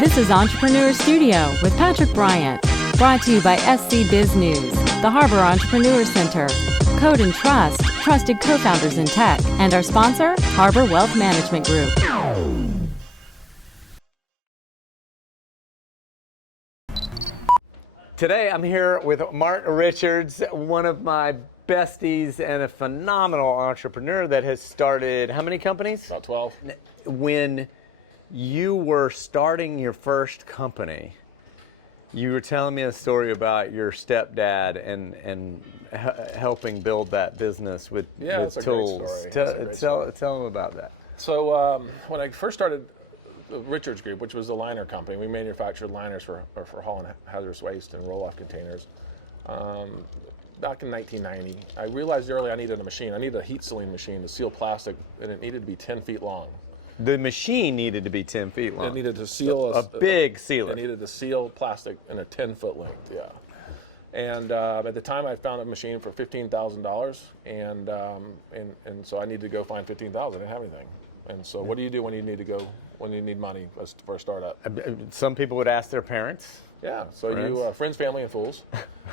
This is Entrepreneur Studio with Patrick Bryant, brought to you by SC Biz News, the Harbor Entrepreneur Center, Code and Trust, trusted co-founders in tech, and our sponsor, Harbor Wealth Management Group. Today I'm here with Mark Richards, one of my besties and a phenomenal entrepreneur that has started how many companies? About 12. When you were starting your first company, you were telling me a story about your stepdad and helping build that business with it's a tools. great story. Tell them about that. So when I first started the Richards Group, which was a liner company, we manufactured liners for hauling hazardous waste and roll-off containers. Back in 1990, I realized early I needed a machine. I needed a heat sealing machine to seal plastic, and it needed to be 10 feet long. The machine needed to be 10 feet long. It needed to seal a big sealer. It needed to seal plastic in a 10-foot length, yeah. And at the time, I found a machine for $15,000, and so I needed to go find $15,000. I didn't have anything. And so, what do you do when you need money for a startup? Some people would ask their parents. Yeah, so friends. Friends, family, and fools,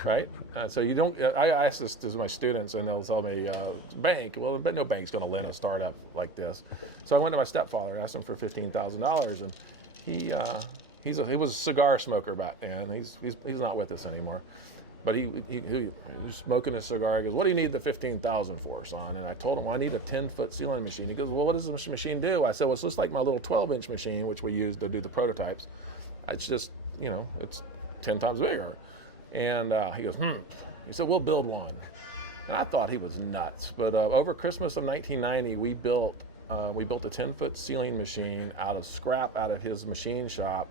right? So you don't. I ask this to my students, and they'll tell me, bank. Well, but no bank's going to lend a startup like this. So I went to my stepfather and asked him for $15,000, and he was a cigar smoker back then. He's not with us anymore, but he was smoking a cigar. He goes, "What do you need the $15,000 for, son?" And I told him, "Well, I need a 10-foot sealing machine." He goes, "Well, what does this machine do?" I said, "Well, it's just like my little 12-inch machine, which we use to do the prototypes. It's just, it's 10 times bigger." And he goes, He said, "We'll build one." And I thought he was nuts. But over Christmas of 1990, we built a 10-foot sealing machine out of scrap out of his machine shop.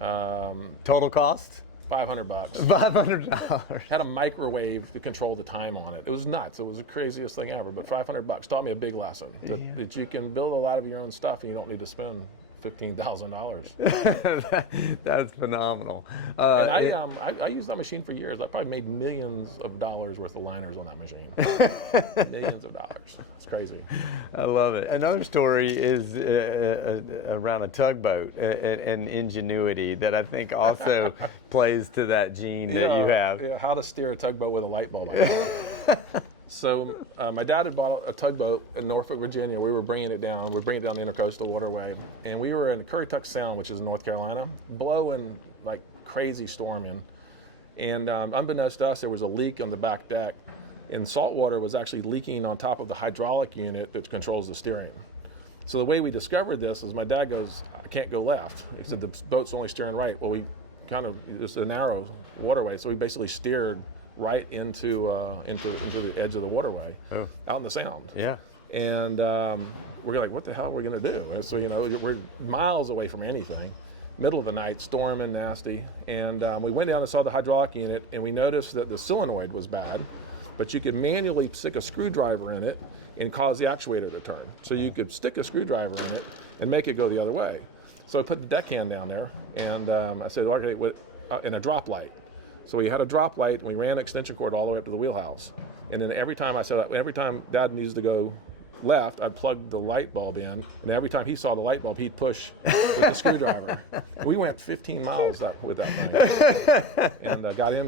Total cost? $500. $500. Had a microwave to control the time on it. It was nuts. It was the craziest thing ever. But $500 taught me a big lesson that you can build a lot of your own stuff and you don't need to spend $15,000. That's phenomenal. And I used that machine for years. I probably made millions of dollars worth of liners on that machine. Millions of dollars. It's crazy. I love it. Another story is around a tugboat and ingenuity that I think also plays to that gene that you have. Yeah, how to steer a tugboat with a light bulb on it. So my dad had bought a tugboat in Norfolk, Virginia. We were bringing it down. We were bringing it down the Intercoastal Waterway. And we were in Currituck Sound, which is in North Carolina, blowing like crazy storming. And unbeknownst to us, there was a leak on the back deck. And salt water was actually leaking on top of the hydraulic unit that controls the steering. So the way we discovered this is my dad goes, "I can't go left." He said, "The boat's only steering right." Well, we it's a narrow waterway, so we basically steered right into the edge of the waterway, out in the Sound. Yeah. And we're like, what the hell are we going to do? And so, we're miles away from anything, middle of the night, storming, nasty. And we went down and saw the hydraulic unit, and we noticed that the solenoid was bad, but you could manually stick a screwdriver in it and cause the actuator to turn. So you could stick a screwdriver in it and make it go the other way. So I put the deckhand down there, and I said, okay, and a drop light. So we had a drop light, and we ran an extension cord all the way up to the wheelhouse. And then every time Dad needs to go left, I'd plug the light bulb in, and every time he saw the light bulb, he'd push with the screwdriver. We went 15 miles with that thing, and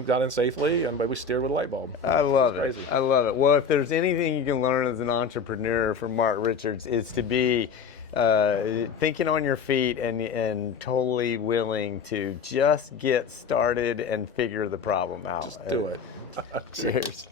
got in safely, but we steered with a light bulb. I love it. Crazy. I love it. Well, if there's anything you can learn as an entrepreneur from Mark Richards, it's to be thinking on your feet and totally willing to just get started and figure the problem out. Just do it. Cheers.